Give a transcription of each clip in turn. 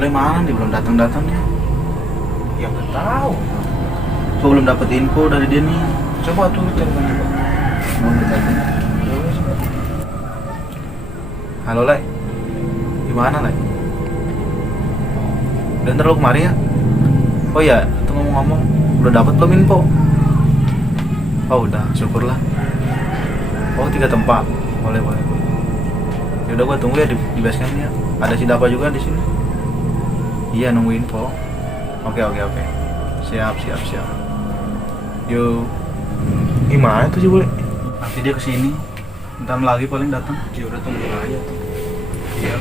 Boleh mana nih, belum datang nih. Ya nggak tahu. Gua belum dapat info dari dia nih. Coba tuh telepon coba. Mau minta tanya. Halo Lai, gimana Lai? Udah ntar lu kemari ya? Oh iya, itu ngomong-ngomong, udah dapat belum info? Oh udah, syukurlah. Oh 3 tempat, boleh. Ya udah gua tunggu ya di base camp ya. Ada si Dapa juga di sini. Iya nunggu info. Oke. Siap. Yuk. Gimana tuh sih boleh? Nanti dia kesini. Bentar lagi paling datang. Ya udah tunggu aja tuh. Iya.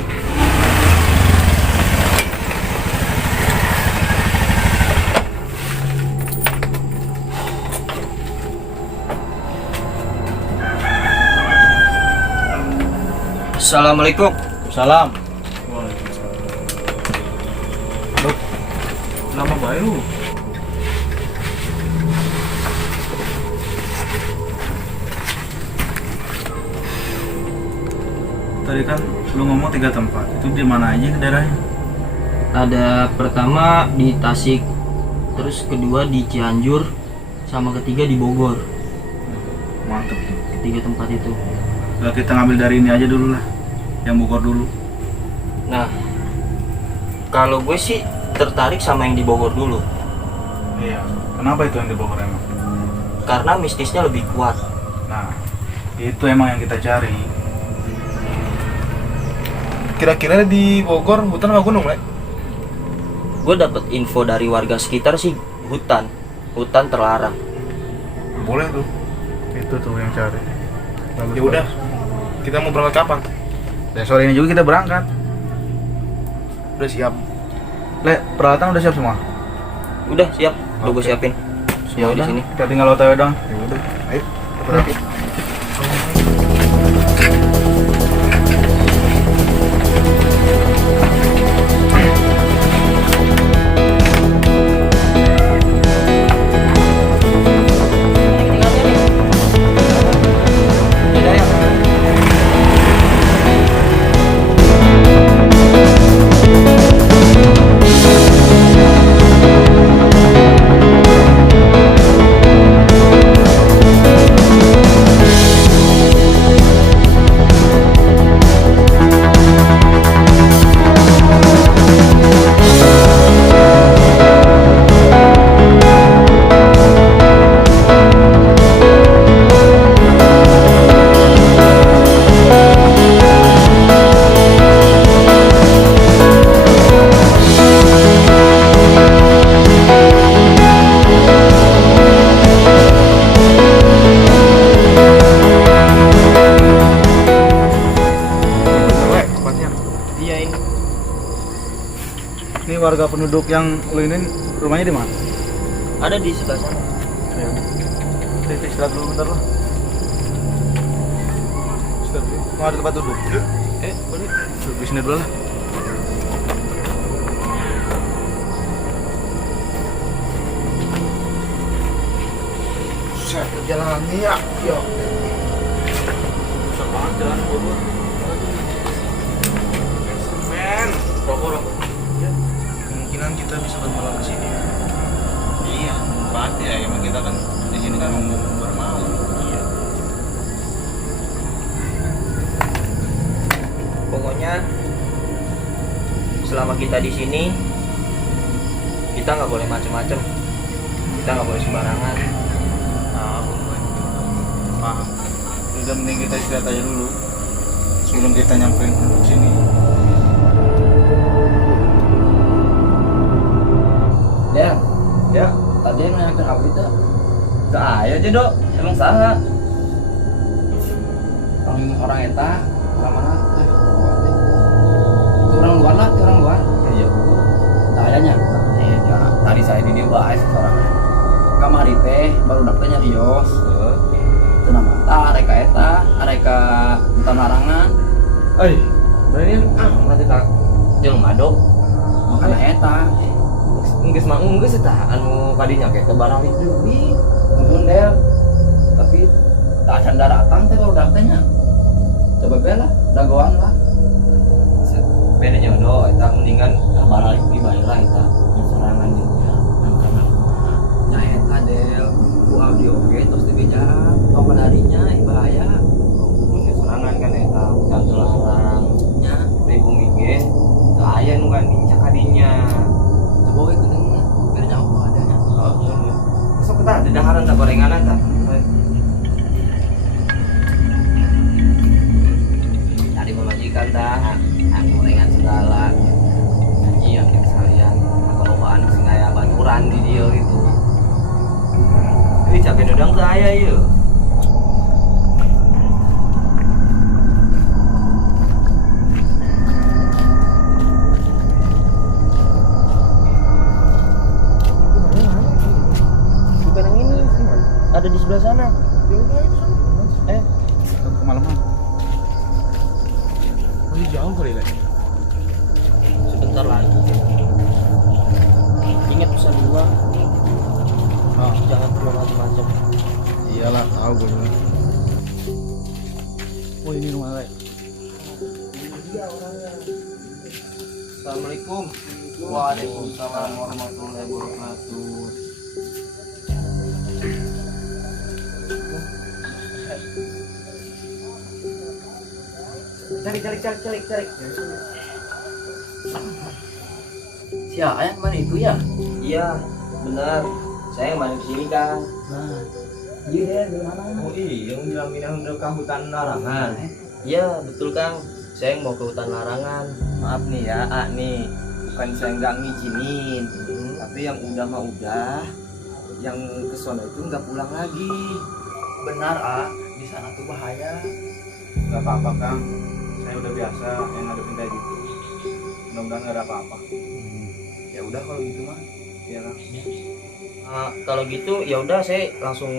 Assalamualaikum. Salam. Loh, lama baik lu. Tadi kan lu ngomong 3 tempat. Itu di mana aja ke daerahnya? Ada pertama di Tasik, terus kedua di Cianjur, sama ketiga di Bogor. Mantep tuh. Ketiga tempat itu. Nah, kita ngambil dari ini aja dulu lah. Yang Bogor dulu. Nah, kalau gue sih tertarik sama yang di Bogor dulu, Iya. Kenapa itu yang di Bogor emang? karena mistisnya lebih kuat. Nah, itu emang yang kita cari. Kira-kira di Bogor hutan apa gunung, Le? Gue dapet info dari warga sekitar sih hutan terlarang. Boleh tuh. Itu tuh yang cari. Ya udah. Kita mau berangkat kapan? Dan sore ini juga kita berangkat. Udah siap. Le, peralatan udah siap semua? Udah siap, udah gue Oke. siapin. Ya Semua di udah, sini. kita tinggal OTW dong. Ya udah. Ayo. Berangkat. Le, tempatnya. Iya ini. Ini warga penduduk yang lu ini rumahnya di mana? Ada di sebelah sana. Ya udah. Kita istirahat dulu bentar lah. Istirahat dulu. Mau ada tempat duduk? Boleh. Duduk di sini dulu lah. Set jalannya ya. Yo. Susah banget jalan Bogor. Men, Rokok. kemungkinan kita bisa bermalam di sini. Iya, pasti ya. Emang kita kan di sini kan mau bermalam. Iya. Pokoknya selama kita di sini kita nggak boleh macem-macem, kita nggak boleh sembarangan. Nah, paham. Udah mending kita istirahat aja dulu sebelum kita nyamperin penduduk sini. Ya, tadi yang nanyakan apa itu? Ayo aja dok, emang salah. Orang eta, orang mana? Itu orang luar lah, itu orang luar. Iya bu, tayanya. Iya, tadi saya di dia bahas orang. Kamari teh baru dapetnya Rios. Itu nama areka eta, areka bukan larangan. Berarti nanti tak Jelma dok, makanya eta. nggak mah nggak sih anu kadinya kayak kebarang itu Nuhun Del, tapi tak acan daratan teh baru datanya. Coba bela, dagoan lah. beda jodoh eta mendingan kabar lagi di baheula eta sorangan jeung anak-anak nya eta del ku abdi oge tos teu bejaran tong darinya bahaya mun sorangan kan eta bukan terlarang nya di bumi ge teu aya nu ganding ca kadinya. coba we kuning biar nyaho adanya Besok kita dedaharan tak gorenganan tak? Tadi memajikan dah, gorengan segala. Iya, sekalian kelobaan sing aya baturan di dia gitu. Ini cabai dodang ke aya ieu. Ada di sebelah sana. Kemalaman. Masih jauh kali lagi. Sebentar lagi. Ingat pesan gua. Jangan terlalu macam-macam. Iyalah, tahu gue. Oh, ini rumah lain. Assalamualaikum. Waalaikumsalam warahmatullahi wabarakatuh. Cari. si ayah mana itu ya Iya, benar. Saya yang balik sini kan. nah iya di mana Oh iya, yang bilang pindah ke hutan larangan. Iya, betul Kang. Saya yang mau ke hutan larangan. Maaf nih ya, nih. Bukan saya nggak ngizinin, tapi yang udah mah udah. Yang ke sono itu nggak pulang lagi. benar di sana tuh bahaya Gak apa-apa, Kang. Saya udah biasa yang ngadepin kayak gitu. Mudah-mudahan gak ada apa-apa. ya udah kalau gitu mah Iya, Kang. Kalau gitu ya udah saya langsung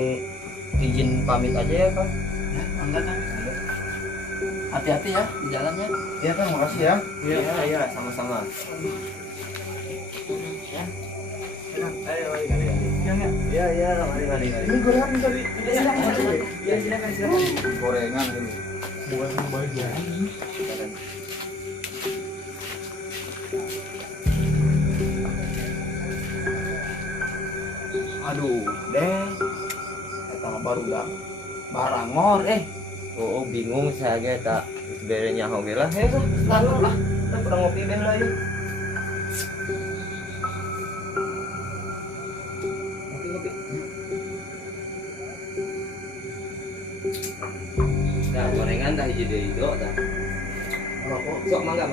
izin pamit aja ya Kang. ya enggak kan hati-hati ya di jalannya Iya, Kang. Makasih ya. Iya, sama-sama. ya Ayo, mari. Ini gorengan tadi. Ya, silakan. Gorengan ini. Bukan bagian. aduh deh kita mah baru dah barang mor Oh, bingung saya aja tak sebenarnya hobi lah. Ya tuh, lalu lah. Kita pernah ngopi deh lah yuk. Ngopi. Nah, gorengan dah hiji deui do dah. rokok Sok mangga.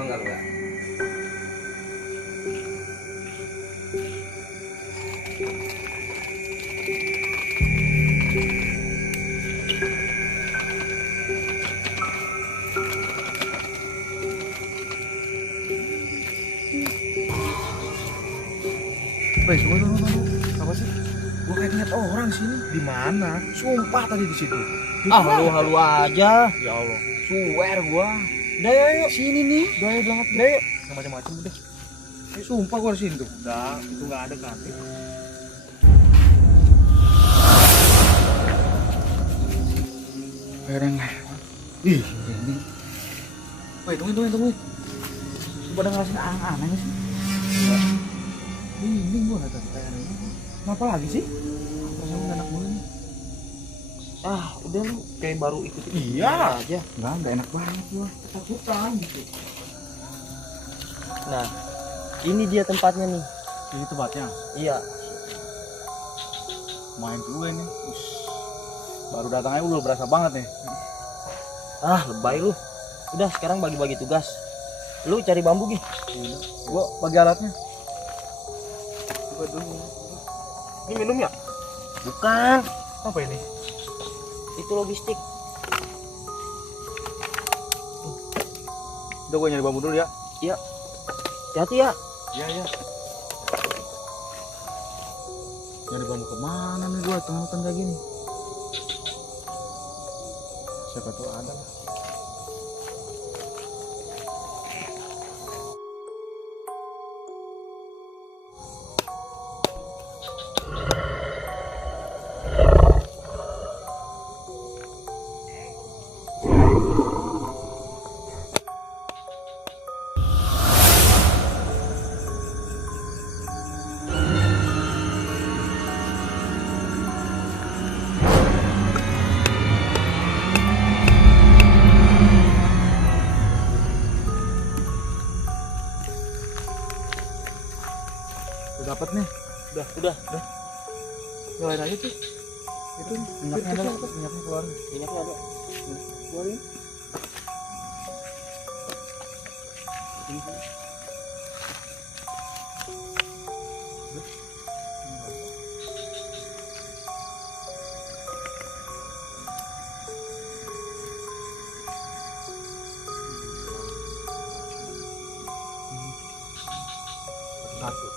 Wes, tunggu. Apa sih? Gua kayak ngeliat orang sini. Di mana? Sumpah tadi di situ. Halu aja. Ya Allah. Swear gua. Udah yuk. Sini nih. Gaya banget deh. Yang macam-macam udah. Sumpah gua di sini tuh. Udah, itu nggak ada kan. Gorengan. Ih, ini. Woi, tunggu. Pada ngerasain aneh sih. Ini gua nggak tahu kayaknya. Kenapa lagi sih? Rasanya nggak enak banget. Udah lu kayak baru ikut Iya. aja. Enggak enak banget gua. Ketakutan gitu. Nah, ini dia tempatnya nih. Ini tempatnya. Iya. Main dulu ini. Baru datangnya udah berasa banget nih. Lebay lu. Udah sekarang bagi-bagi tugas. Lu cari bambu gih. Gua bagi alatnya. Ini minum ya? Bukan. Apa ini? Itu logistik. Udah gua nyari bambu dulu ya. Hati-hati ya. Iya. Nyari bambu kemana nih gua tengah hutan kayak gini. Siapa tuh ada lah. Itu Minyaknya ada. minyaknya keluar. Minyaknya ada. Keluarin. Satu.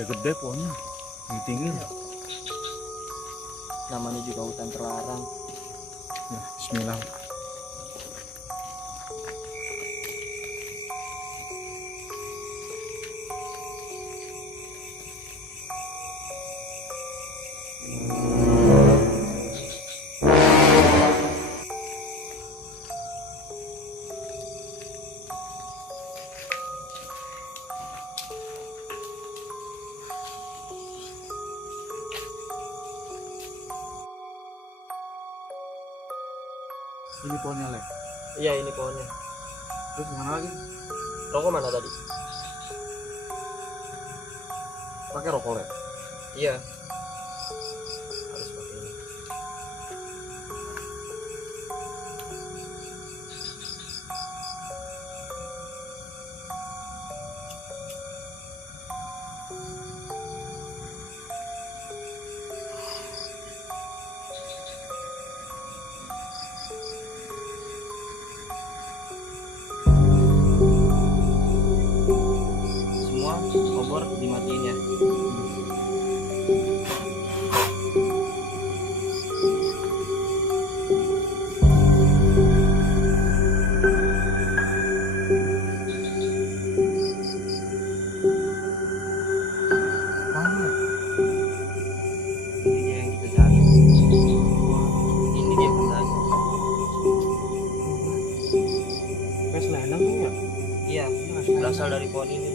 Udah gede pohonnya. Tinggi tinggi. Namanya juga hutan terlarang. Ya, Bismillah. Ini pohonnya, Le. Iya, ini pohonnya. Terus gimana lagi? Rokok mana tadi? Pakai rokok, Le. Iya. Harus pakai ini. Semua obor dimatiin ya. Mana, Le? Ini dia yang kita cari. Ini dia benar. Kayak selendang tuh ya? Iya, berasal dari pohon ini.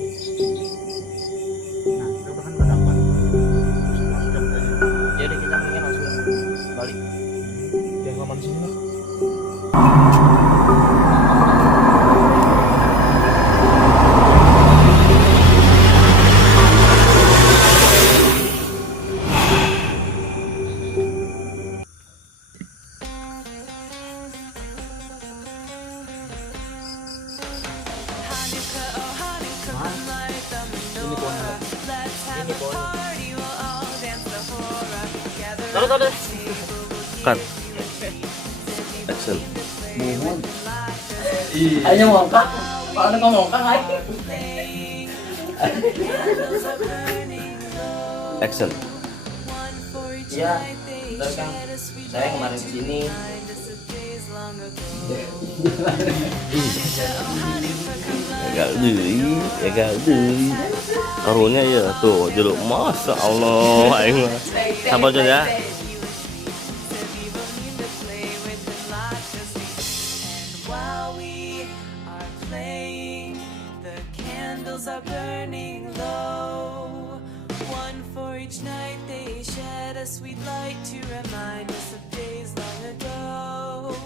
Nah, kita bahkan nggak dapat. Langsung cabut aja. Jadi kita mendingan langsung balik. Biar aman sini lah. Ini pohonnya. Ini pohonnya. Taruh. Cut. Action. Mohon. Ayo ngongkak. Kalau ada ngongkak aja. Action. Iya, betul Kang. Saya kemarin kesini. Agak deui. Karunya ya tuh jeruk. Masya Allah, aing mah. Sabar aja ya. Are burning low. One for each night they shed a sweet light to remind us of days long ago.